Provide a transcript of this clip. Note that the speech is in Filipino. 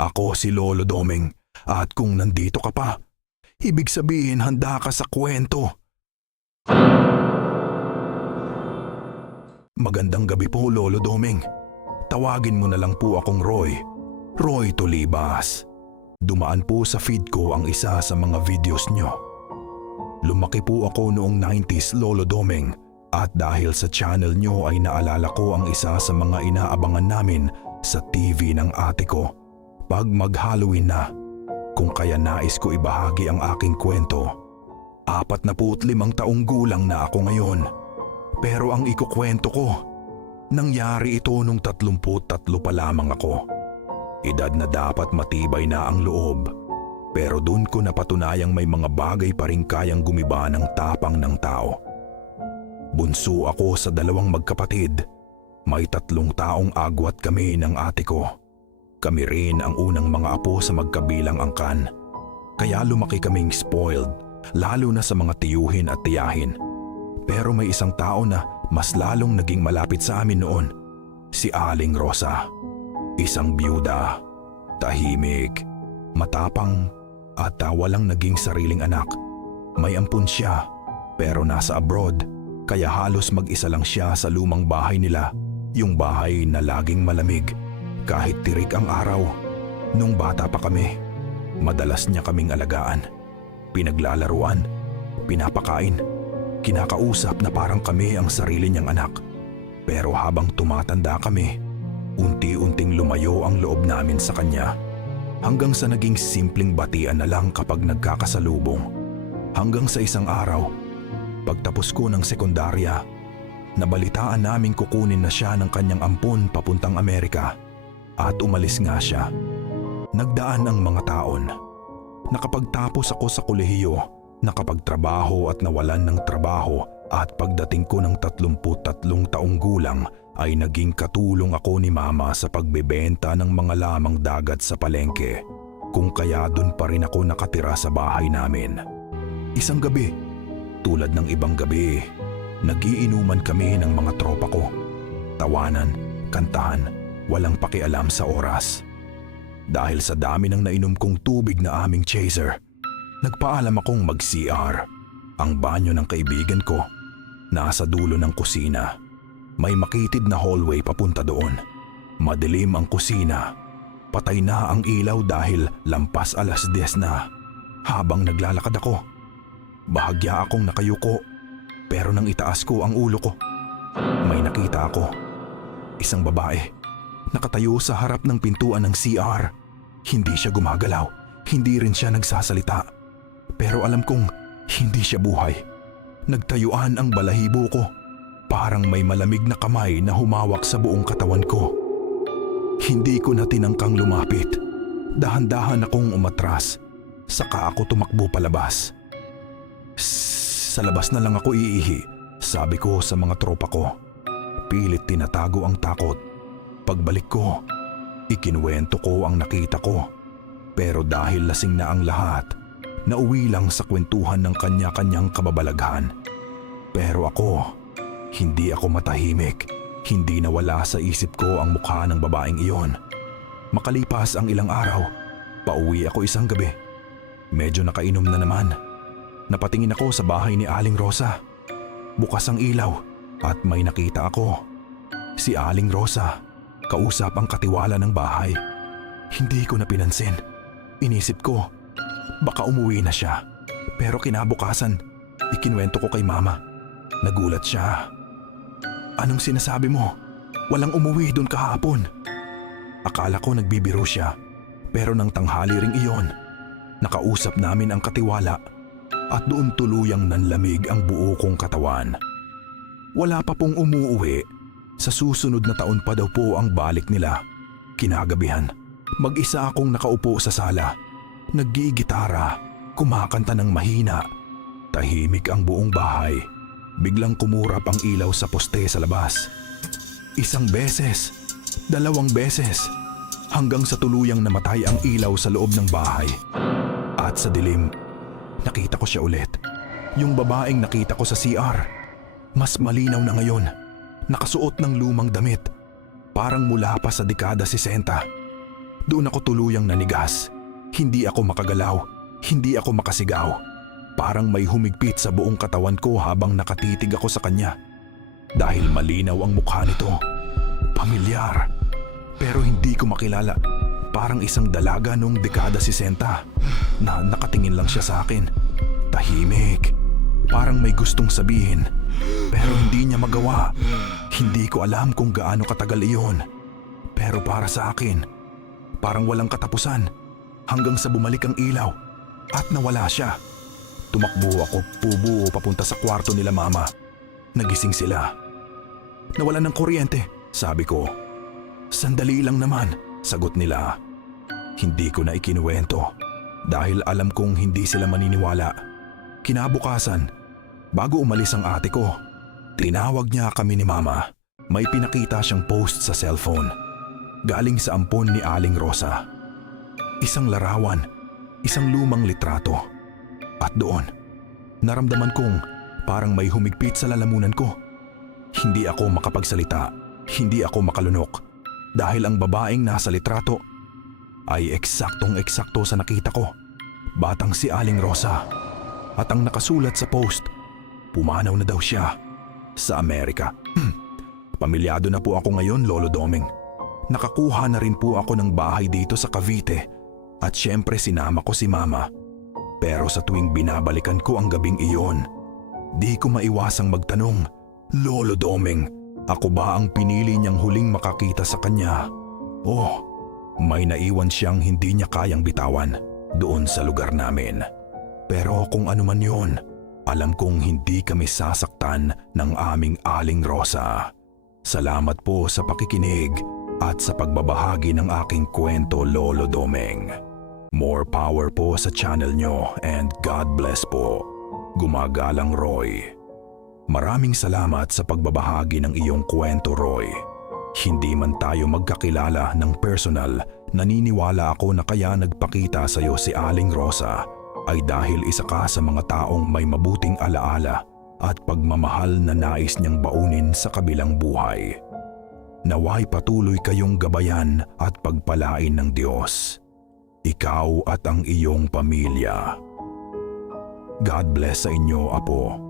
Ako si Lolo Doming at kung nandito ka pa, ibig sabihin handa ka sa kwento. Magandang gabi po, Lolo Doming. Tawagin mo na lang po akong Roy. Roy Tulibas. Dumaan po sa feed ko ang isa sa mga videos nyo. Lumaki po ako noong 90s, Lolo Doming. At dahil sa channel nyo ay naalala ko ang isa sa mga inaabangan namin sa TV ng ate ko. Pag mag-Halloween na, kung kaya nais ko ibahagi ang aking kwento. 45 taong gulang na ako ngayon. Pero ang ikukwento ko, nangyari ito nung 33 pa lamang ako. Edad na dapat matibay na ang loob. Pero dun ko napatunayang may mga bagay pa rin kayang gumiba ng tapang ng tao. Bunso ako sa 2 magkapatid. May 3 taong agwat kami ng ate ko. Kami rin ang unang mga apo sa magkabilang angkan. Kaya lumaki kaming spoiled, lalo na sa mga tiyuhin at tiyahin. Pero may isang tao na mas lalong naging malapit sa amin noon. Si Aling Rosa. Isang byuda, tahimik, matapang at walang naging sariling anak. May ampun siya pero nasa abroad kaya halos mag-isa lang siya sa lumang bahay nila. Yung bahay na laging malamig. Kahit tirik ang araw, nung bata pa kami, madalas niya kaming alagaan, pinaglalaruan, pinapakain, kinakausap na parang kami ang sarili niyang anak. Pero habang tumatanda kami, unti-unting lumayo ang loob namin sa kanya. Hanggang sa naging simpleng batian na lang kapag nagkakasalubong. Hanggang sa isang araw, pagtapos ko ng sekundarya, nabalitaan naming kukunin na siya ng kanyang ampon papuntang Amerika. At umalis nga siya. Nagdaan ang mga taon. Nakapagtapos ako sa kolehiyo, nakapagtrabaho at nawalan ng trabaho at pagdating ko ng 33 taong gulang ay naging katulong ako ni Mama sa pagbebenta ng mga lamang dagat sa palengke. Kung kaya dun pa rin ako nakatira sa bahay namin. Isang gabi, tulad ng ibang gabi, nagiinuman kami ng mga tropa ko. Tawanan, kantahan, walang pakialam sa oras. Dahil sa dami ng nainom kong tubig na aming chaser, nagpaalam akong mag-CR. Ang banyo ng kaibigan ko, nasa dulo ng kusina. May makitid na hallway papunta doon. Madilim ang kusina. Patay na ang ilaw dahil lampas 10:00 na. Habang naglalakad ako, bahagya akong nakayuko. Pero nang itaas ko ang ulo ko, may nakita ako. Isang babae. Nakatayo sa harap ng pintuan ng CR. Hindi siya gumagalaw, hindi rin siya nagsasalita. Pero alam kong hindi siya buhay. Nagtayuan ang balahibo ko. Parang may malamig na kamay na humawak sa buong katawan ko. Hindi ko na tinangkang lumapit. Dahan-dahan akong umatras. Saka ako tumakbo palabas. Sa labas na lang ako iihi, sabi ko sa mga tropa ko. Pilit tinatago ang takot. Pagbalik ko, ikinuwento ko ang nakita ko. Pero dahil lasing na ang lahat, nauwi lang sa kwentuhan ng kanya-kanyang kababalaghan. Pero ako, hindi ako matahimik. Hindi nawala sa isip ko ang mukha ng babaeng iyon. Makalipas ang ilang araw, pauwi ako isang gabi. Medyo nakainom na naman. Napatingin ako sa bahay ni Aling Rosa. Bukas ang ilaw at may nakita ako. Si Aling Rosa. Kausap ang katiwala ng bahay. Hindi ko na pinansin. Inisip ko, baka umuwi na siya. Pero kinabukasan, ikinuwento ko kay Mama. Nagulat siya. Anong sinasabi mo? Walang umuwi doon kahapon. Akala ko nagbibiro siya. Pero nang tanghali ring iyon, nakausap namin ang katiwala at doon tuluyang nanlamig ang buo kong katawan. Wala pa pong umuuwi. Sa susunod na taon pa daw po ang balik nila. Kinagabihan, mag-isa akong nakaupo sa sala. Naggigitara, kumakanta ng mahina. Tahimik ang buong bahay. Biglang kumurap ang ilaw sa poste sa labas. 1 beses, 2 beses, hanggang sa tuluyang namatay ang ilaw sa loob ng bahay. At sa dilim, nakita ko siya ulit. Yung babaeng nakita ko sa CR. Mas malinaw na ngayon. Nakasuot ng lumang damit. Parang mula pa sa dekada 60. Doon ako tuluyang nanigas. Hindi ako makagalaw, hindi ako makasigaw. Parang may humigpit sa buong katawan ko habang nakatitig ako sa kanya. Dahil malinaw ang mukha nito. Pamilyar. Pero hindi ko makilala. Parang isang dalaga noong dekada 60 na nakatingin lang siya sa akin. Tahimik. Parang may gustong sabihin. Pero hindi niya magawa. Hindi ko alam kung gaano katagal iyon. Pero para sa akin, parang walang katapusan. Hanggang sa bumalik ang ilaw at nawala siya. Tumakbo ako pubuo papunta sa kwarto nila mama. Nagising sila. Nawalan ng kuryente, sabi ko. Sandali lang naman, sagot nila. Hindi ko na ikinuwento dahil alam kong hindi sila maniniwala. Kinabukasan, bago umalis ang ate ko, tinawag niya kami ni mama. May pinakita siyang post sa cellphone. Galing sa ampon ni Aling Rosa. Isang larawan, isang lumang litrato. At doon, naramdaman kong parang may humigpit sa lalamunan ko. Hindi ako makapagsalita, hindi ako makalunok. Dahil ang babaeng nasa litrato ay eksaktong-eksakto sa nakita ko. Batang si Aling Rosa. At ang nakasulat sa post, pumanaw na daw siya sa Amerika. Pamilyado na po ako ngayon, Lolo Doming. Nakakuha na rin po ako ng bahay dito sa Cavite at syempre sinama ko si Mama. Pero sa tuwing binabalikan ko ang gabing iyon, di ko maiwasang magtanong, Lolo Doming, ako ba ang pinili niyang huling makakita sa kanya? Oh, may naiwan siyang hindi niya kayang bitawan doon sa lugar namin. Pero kung ano man yun, alam kong hindi kami sasaktan ng aming Aling Rosa. Salamat po sa pakikinig at sa pagbabahagi ng aking kwento, Lolo Doming. More power po sa channel nyo and God bless po. Gumagalang Roy. Maraming salamat sa pagbabahagi ng iyong kwento, Roy. Hindi man tayo magkakilala ng personal, naniniwala ako na kaya nagpakita sa iyo si Aling Rosa ay dahil isa ka sa mga taong may mabuting alaala at pagmamahal na nais niyang baunin sa kabilang buhay. Naway patuloy kayong gabayan at pagpalain ng Diyos. Ikaw at ang iyong pamilya. God bless sa inyo, Apo.